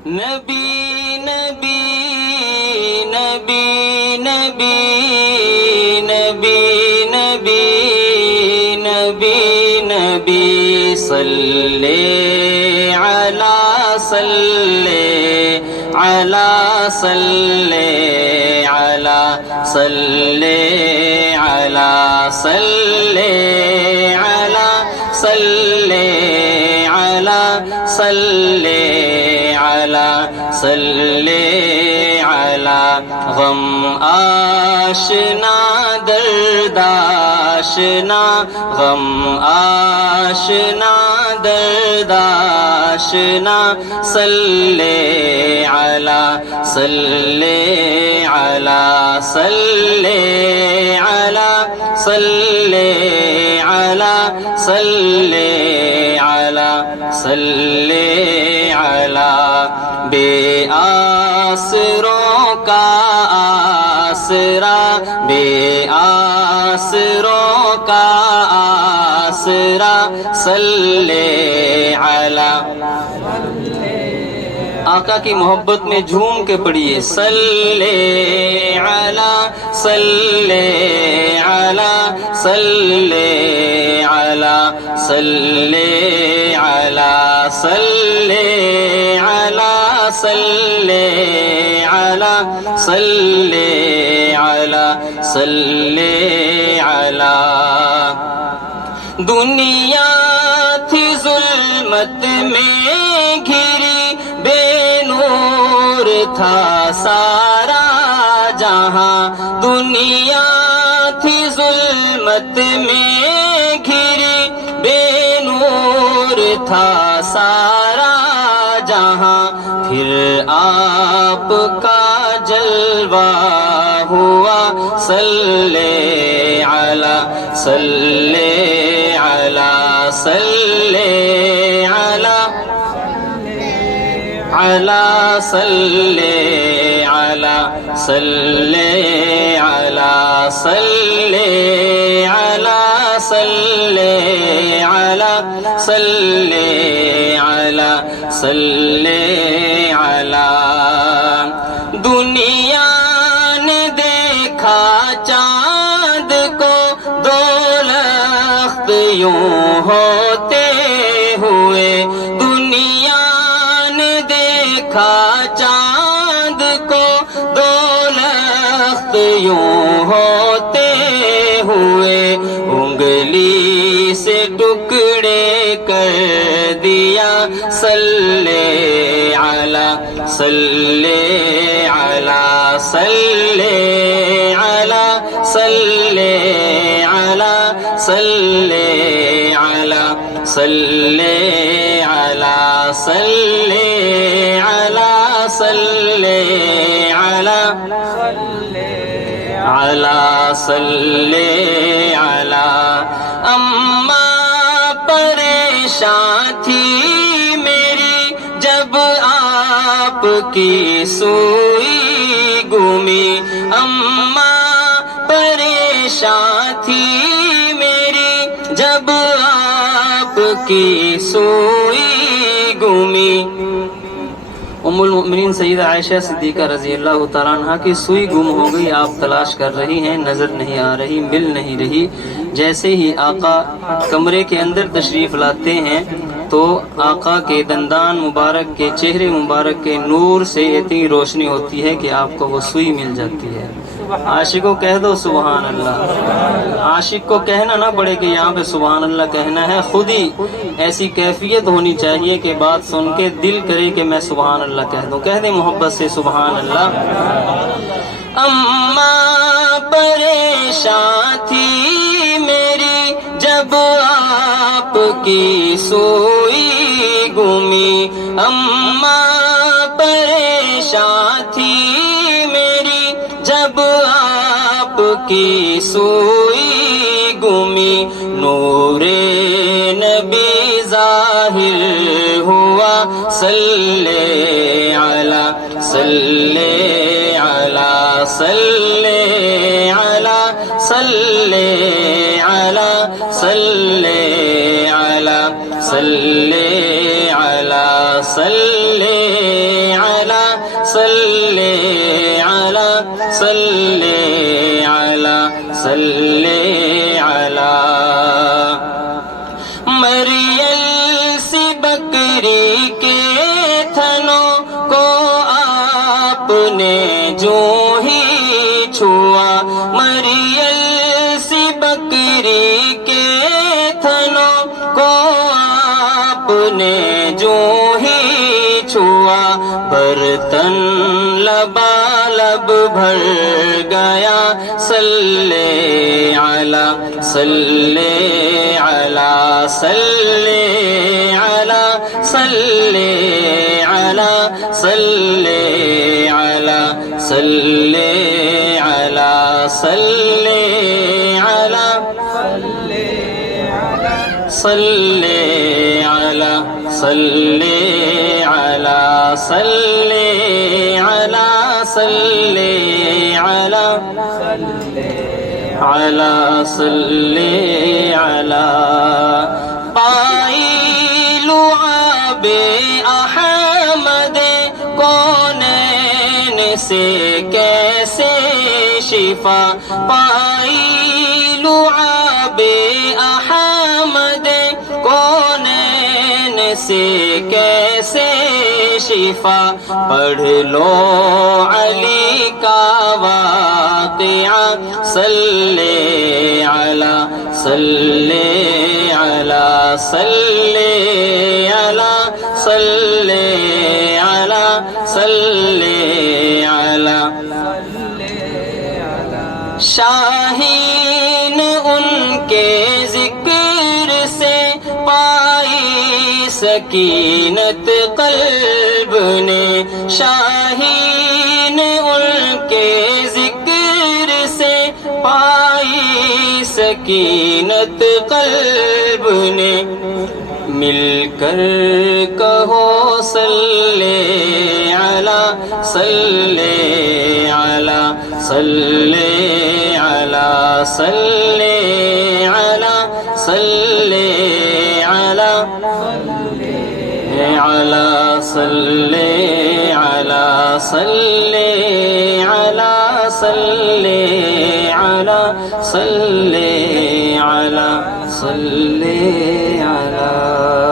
نبی نبی نبی نبی نبی نبی نبی نبی صلی علی صلی علی صلی علی صلی علی صلی علی صلی علی صلی علی صلی علی غم آشنا درد آشنا غم آشنا درد آشنا صلی علی صلی علی صلی علی صلی علی صلی علی صلی علی بے آسروں کا آسرا بے آسروں کا آسرا صلی علی آقا کی محبت میں جھوم کے پڑھیے صلی علی صلی علی صلی علی صلی علی صلی علی صلی علی صلی علی صلی علی دنیا تھی ظلمت میں گھری بے نور تھا سارا جہاں دنیا تھی ظلمت میں گھری بے نور تھا سارا جہاں پھر آپ کا جلوہ ہوا صلی علی صلی علی صلی علی علی صلی علی صلی علی صلی علی صلی علی صلی علی صلی علی دنیا نے دیکھا چاند کو دو لخت یوں ہوتے ہوئے دنیا نے دیکھا چاند کو دو لخت یوں ہوتے ہوئے انگلی سے ٹکڑے کر دیا صلی علی صلی علی صلی علی صلی علی صلی علی صلی علی صلی علی صلی علی علی صلی علی اماں پریشان تھی میری جب آپ کی سوئی گمی اماں پریشان تھی میری جب آپ کی سوئی گمی ام المؤمنین سیدہ عائشہ صدیقہ رضی اللہ تعالیٰ عنہ کی سوئی گم ہو گئی آپ تلاش کر رہی ہیں نظر نہیں آ رہی مل نہیں رہی جیسے ہی آقا کمرے کے اندر تشریف لاتے ہیں تو آقا کے دندان مبارک کے چہرے مبارک کے نور سے اتنی روشنی ہوتی ہے کہ آپ کو وہ سوئی مل جاتی ہے عاشق کو کہہ دو سبحان اللہ عاشق کو کہنا نہ پڑے کہ یہاں پہ سبحان اللہ کہنا ہے خود ہی ایسی کیفیت ہونی چاہیے کہ بات سن کے دل کرے کہ میں سبحان اللہ کہہ دوں کہہ دیں محبت سے سبحان اللہ اماں پریشان تھی میری جب آپ کی سوئی گمی اماں پریشان تھی میری جب آپ کی سوئی گمی نور نبی ظاہر ہوا صلی علی صلی علی صلی علی صلی علی صلی علی صلی علی صلی آپ نے جو ہی چھوا برتن لبالب بھر گیا صلی علی صلی علی صلی علی صلی علی صلی علی صلی علی صلی علی صلی علی صلی علی صلی علی صلی علی علی صلی علی پائی لعاب احمد کونین سے کیسے شفا پائی لعاب احمد کونین سے کیسے شفا پڑھ لو علی کا واقعہ صلی علی صلی علی صلی علی صلی علی صلی علی شاہین ان کے ذکر سے پائی سکینت قلب نے شاہین ان کے ذکر سے پائی سکینت قلب نے مل کر کہو صلی علی صلی علی صلی علی صلی علی صلی علی علی صلی علی صلی علی صلی علی صلی علی صلی علی